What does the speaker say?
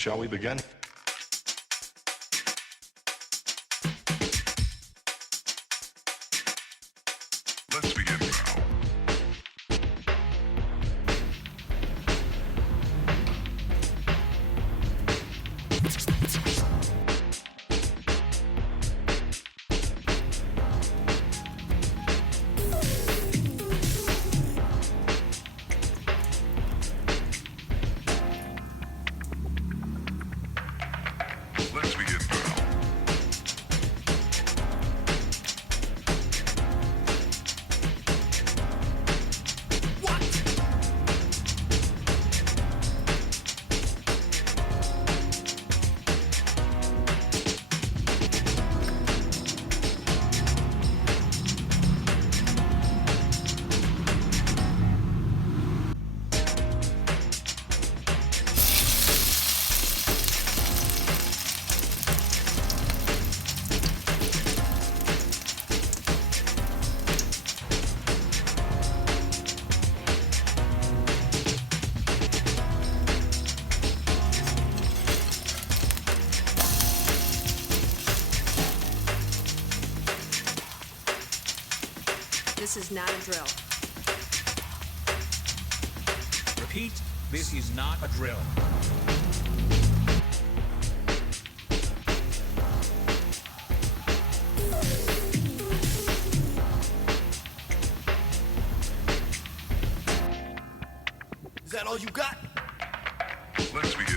Shall we begin? Let's begin now. Let's begin now. This is not a drill. Repeat, this is not a drill. Is that all you got? Let's begin.